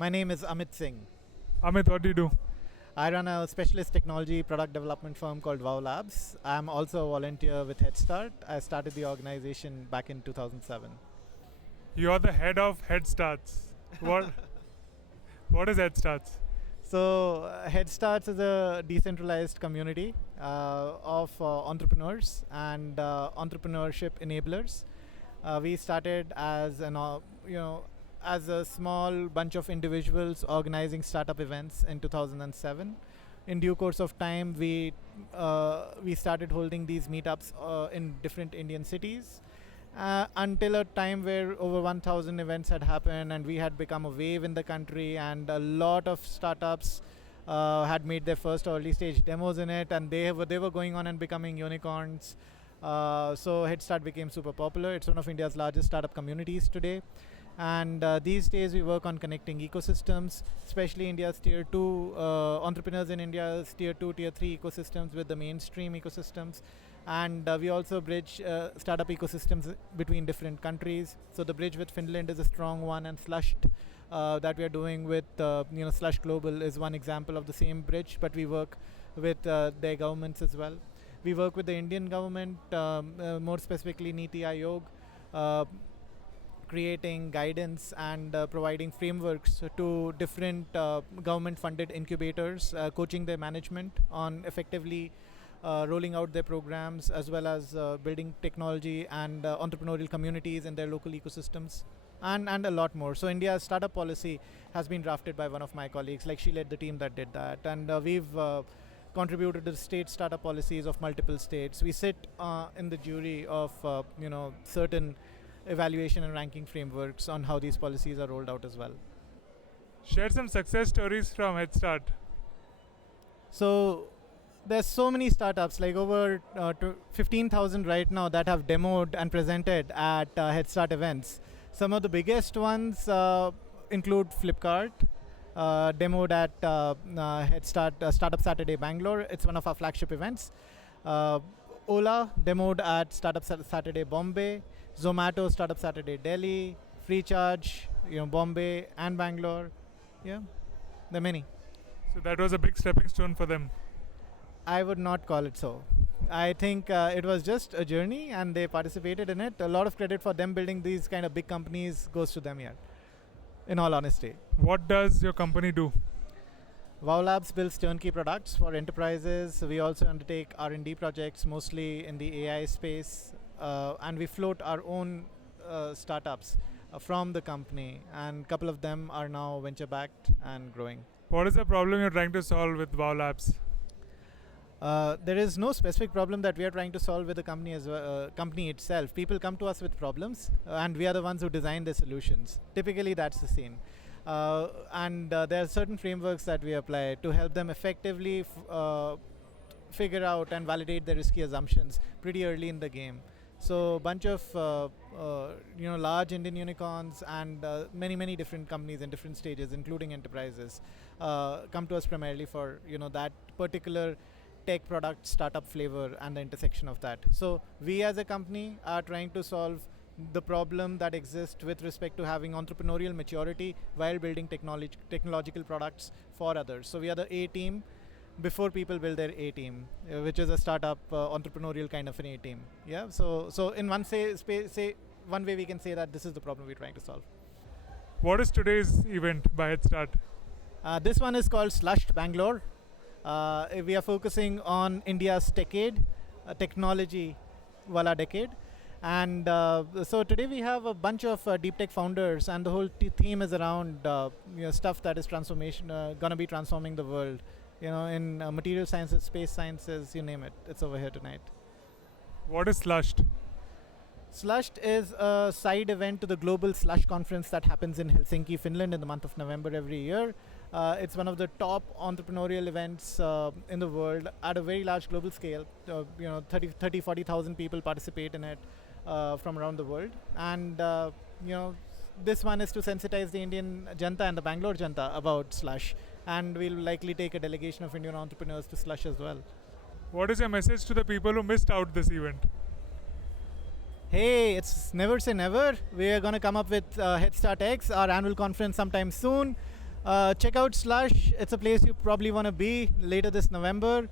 My name is Amit Singh. Amit, what do you do? I run a specialist technology product development firm called Wow Labz. I'm also a volunteer with Headstart. I started the organization back in 2007. You're the head of Headstarts. What what is Headstarts? So, Headstarts is a decentralized community of entrepreneurs and entrepreneurship enablers. We started as as a small bunch of individuals organizing startup events in 2007. In due course of time, we started holding these meetups in different Indian cities. Until a time where over 1,000 events had happened and we had become a wave in the country, and a lot of startups had made their first early stage demos in it, and they were going on and becoming unicorns. So Headstart became super popular. It's one of India's largest startup communities today. And these days we work on connecting ecosystems, especially India's tier 2 entrepreneurs in India's tier 2, tier 3 ecosystems with the mainstream ecosystems. And we also bridge startup ecosystems between different countries. So the bridge with Finland is a strong one, and Slush that we are doing with Slush Global is one example of the same bridge, but we work with their governments as well. We work with the Indian government, more specifically Niti Aayog, creating guidance and providing frameworks to different government-funded incubators, coaching their management on effectively rolling out their programs, as well as building technology and entrepreneurial communities in their local ecosystems, and a lot more. So India's startup policy has been drafted by one of my colleagues. Like, she led the team that did that, and we've contributed to the state startup policies of multiple states. We sit in the jury of certain evaluation and ranking frameworks on how these policies are rolled out as well. Share some success stories from Headstart. So there's so many startups, like over 15,000 right now, that have demoed and presented at Headstart events. Some of the biggest ones include Flipkart, demoed at Headstart Startup Saturday Bangalore. It's one of our flagship events. Ola demoed at Startup Saturday Bombay. Zomato Startup Saturday Delhi. Freecharge, Bombay and Bangalore. Yeah, there are many. So that was a big stepping stone for them. I would not call it so. I think it was just a journey, and they participated in it. A lot of credit for them building these kind of big companies goes to them here, in all honesty. What does your company do? Wow Labz builds turnkey products for enterprises. We also undertake R&D projects, mostly in the AI space, and we float our own startups from the company, and a couple of them are now venture-backed and growing. What is the problem you're trying to solve with Wow Labz? There is no specific problem that we are trying to solve with the company itself. People come to us with problems, and we are the ones who design the solutions. Typically, that's the scene. And there are certain frameworks that we apply to help them effectively figure out and validate their risky assumptions pretty early in the game. So a bunch of large Indian unicorns and many different companies in different stages, including enterprises, come to us primarily for that particular tech product startup flavor and the intersection of that. So we as a company are trying to solve the problem that exists with respect to having entrepreneurial maturity while building technological products for others. So we are the A team before people build their A team, which is a startup entrepreneurial kind of an A team. Yeah. So in one one way we can say that this is the problem we're trying to solve. What is today's event by Headstart? This one is called Slush Bangalore. We are focusing on India's decade, technology wala decade. And so today we have a bunch of deep tech founders, and the whole theme is around stuff that is gonna be transforming the world. In material sciences, space sciences, you name it. It's over here tonight. What is Slushed? Slushed is a side event to the global Slush conference that happens in Helsinki, Finland, in the month of November every year. It's one of the top entrepreneurial events in the world at a very large global scale. 40,000 people participate in it from around the world. And this one is to sensitize the Indian Janta and the Bangalore Janta about Slush. And we'll likely take a delegation of Indian entrepreneurs to Slush as well. What is your message to the people who missed out this event? Hey, it's never say never. We are going to come up with Headstart X, our annual conference, sometime soon. Check out Slush. It's a place you probably want to be later this November.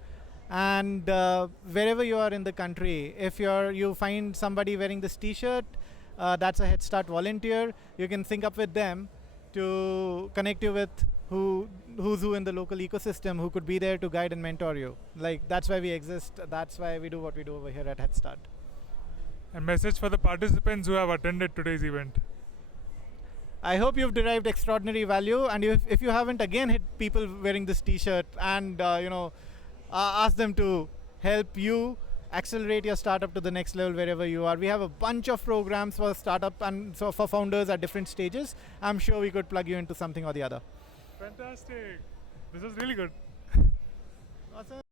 And wherever you are in the country, if you find somebody wearing this T-shirt, that's a Headstart volunteer. You can sync up with them to connect you with who's who in the local ecosystem who could be there to guide and mentor you. Like, that's why we exist. That's why we do what we do over here at Headstart. A message for the participants who have attended today's event. I hope you've derived extraordinary value, and if you haven't, again hit people wearing this T-shirt and ask them to help you accelerate your startup to the next level wherever you are. We have a bunch of programs for startup and so for founders at different stages. I'm sure we could plug you into something or the other. Fantastic. This was really good. Awesome.